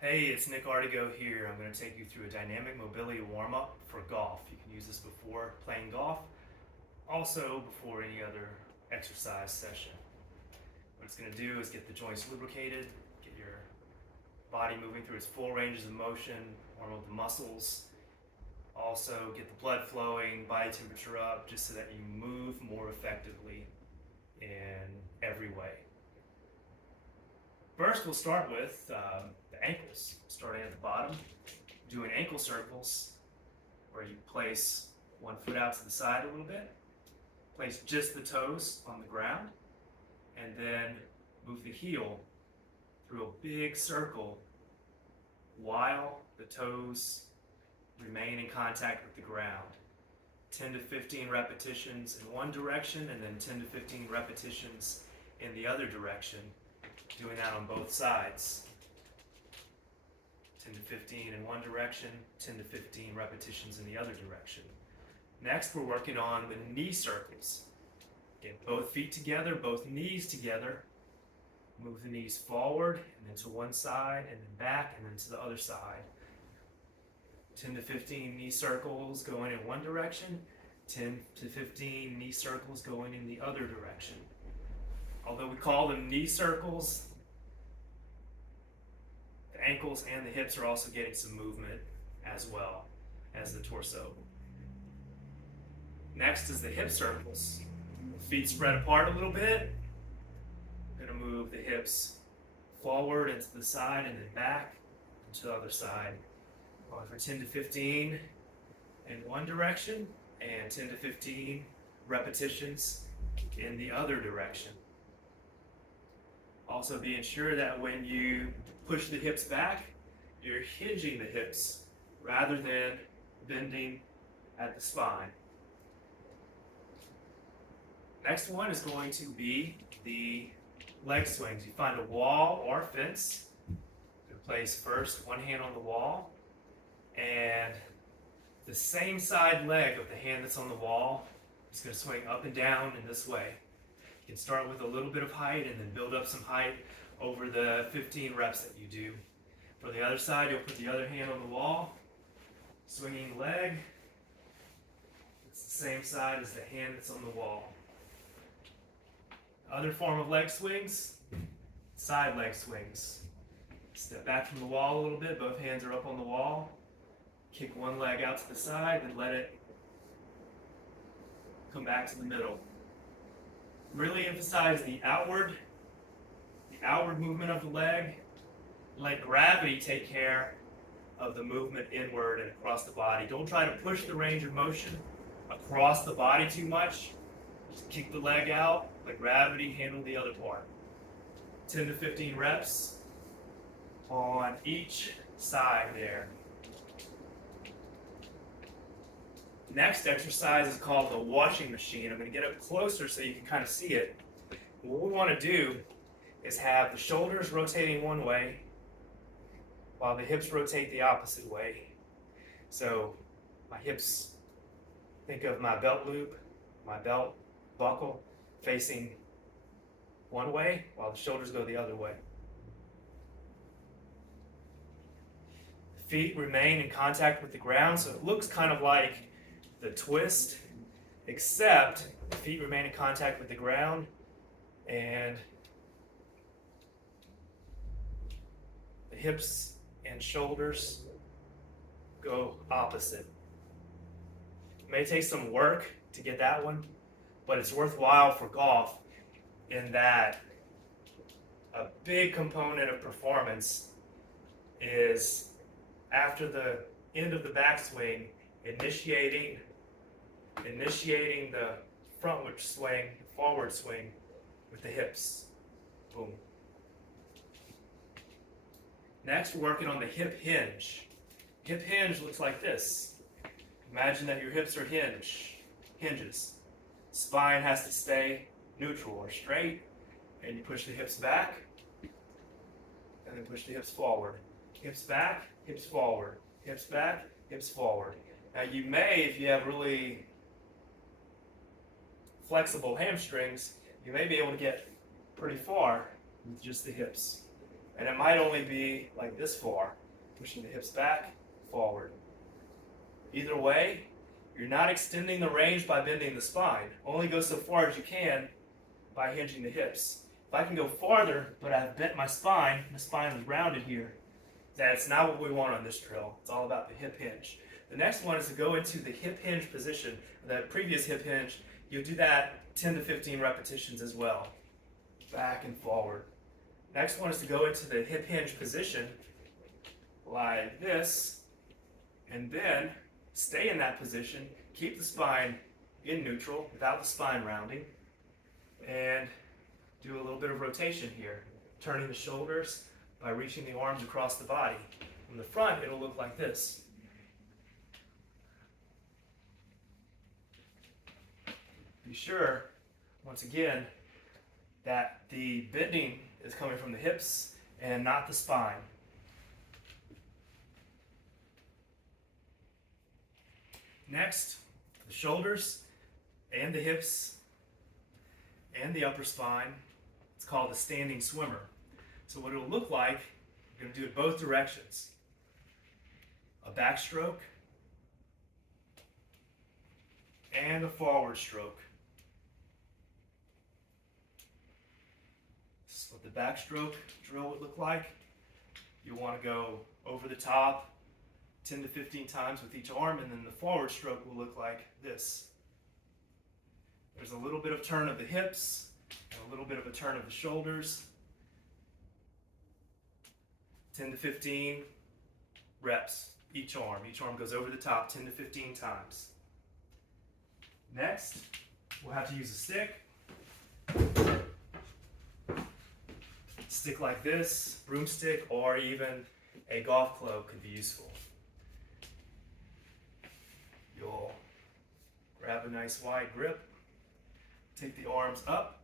Hey, it's Nick Artigo here. I'm going to take you through a dynamic mobility warm-up for golf. You can use this before playing golf, also before any other exercise session. What it's going to do is get the joints lubricated, get your body moving through its full ranges of motion, warm up the muscles, also get the blood flowing, body temperature up, just so that you move more effectively in every way. First, we'll start with the ankles, starting at the bottom, doing ankle circles, where you place one foot out to the side a little bit, place just the toes on the ground, and then move the heel through a big circle while the toes remain in contact with the ground. 10 to 15 repetitions in one direction, and then 10 to 15 repetitions in the other direction, doing that on both sides. 10 to 15 in one direction, 10 to 15 repetitions in the other direction. Next, we're working on the knee circles. Get both feet together, both knees together. Move the knees forward, and then to one side, and then back, and then to the other side. 10 to 15 knee circles going in one direction, 10 to 15 knee circles going in the other direction. Although we call them knee circles, the ankles and the hips are also getting some movement as well as the torso. Next is the hip circles. Feet spread apart a little bit. We're going to move the hips forward and to the side and then back and to the other side. Going for 10 to 15 in one direction and 10 to 15 repetitions in the other direction. Also being sure that when you push the hips back, you're hinging the hips rather than bending at the spine. Next one is going to be the leg swings. You find a wall or a fence. You place first one hand on the wall, and the same side leg of the hand that's on the wall is going to swing up and down in this way. You can start with a little bit of height and then build up some height over the 15 reps that you do. For the other side, you'll put the other hand on the wall, swinging leg. It's the same side as the hand that's on the wall. Other form of leg swings, side leg swings. Step back from the wall a little bit, both hands are up on the wall. Kick one leg out to the side, then let it come back to the middle. Really emphasize the outward movement of the leg. Let gravity take care of the movement inward and across the body. Don't try to push the range of motion across the body too much. Just kick the leg out, let gravity handle the other part. 10 to 15 reps on each side there. Next exercise is called the washing machine. I'm going to get up closer so you can kind of see it. What we want to do is have the shoulders rotating one way while the hips rotate the opposite way. So my hips, think of my belt loop, my belt buckle facing one way while the shoulders go the other way. The feet remain in contact with the ground, so it looks kind of like the twist, except the feet remain in contact with the ground and the hips and shoulders go opposite. It may take some work to get that one, but it's worthwhile for golf in that a big component of performance is after the end of the backswing, initiating the frontward swing, forward swing with the hips. Boom. Next, we're working on the hip hinge. Hip hinge looks like this. Imagine that your hips are hinges. Spine has to stay neutral or straight, and you push the hips back, and then push the hips forward. Hips back, hips forward. Hips back, hips forward. Now you may, if you have really flexible hamstrings, you may be able to get pretty far with just the hips. And it might only be like this far, pushing the hips back, forward. Either way, you're not extending the range by bending the spine. Only go so far as you can by hinging the hips. If I can go farther, but I've bent my spine, the spine is rounded here, that's not what we want on this drill. It's all about the hip hinge. The next one is to go into the hip hinge position. That previous hip hinge, you'll do that 10 to 15 repetitions as well. Back and forward. Next one is to go into the hip hinge position like this, and then stay in that position. Keep the spine in neutral without the spine rounding, and do a little bit of rotation here, turning the shoulders by reaching the arms across the body. From the front, it'll look like this. Be sure, once again, that the bending is coming from the hips and not the spine. Next, the shoulders and the hips and the upper spine. It's called the standing swimmer. So what it'll look like, you're going to do it both directions. A backstroke and a forward stroke. This is what the backstroke drill would look like. You want to go over the top 10 to 15 times with each arm, and then the forward stroke will look like this. There's a little bit of turn of the hips, and a little bit of a turn of the shoulders. 10 to 15 reps each arm. Each arm goes over the top 10 to 15 times. Next, we'll have to use a stick. Stick like this, broomstick, or even a golf club could be useful. You'll grab a nice wide grip, take the arms up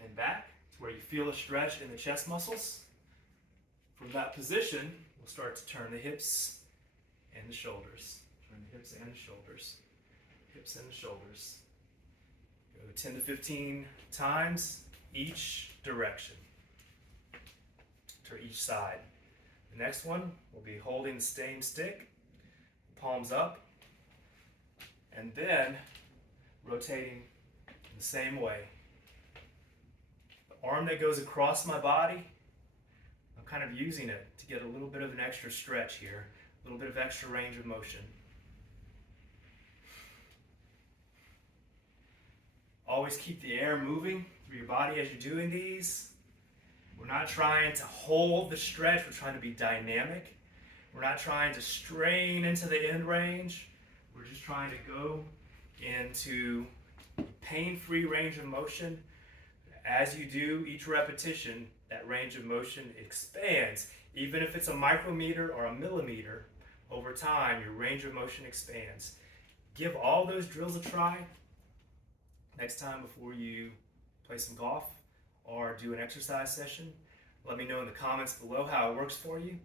and back to where you feel a stretch in the chest muscles. From that position, we'll start to turn the hips and the shoulders. Turn the hips and the shoulders. Hips and the shoulders. Go 10 to 15 times each direction, to each side. The next one will be holding the same stick, palms up, and then rotating in the same way. The arm that goes across my body, I'm kind of using it to get a little bit of an extra stretch here, a little bit of extra range of motion. Always keep the air moving through your body as you're doing these. We're not trying to hold the stretch, we're trying to be dynamic. We're not trying to strain into the end range. We're just trying to go into pain-free range of motion. As you do each repetition, that range of motion expands. Even if it's a micrometer or a millimeter, over time, your range of motion expands. Give all those drills a try. Next time before you play some golf or do an exercise session, let me know in the comments below how it works for you.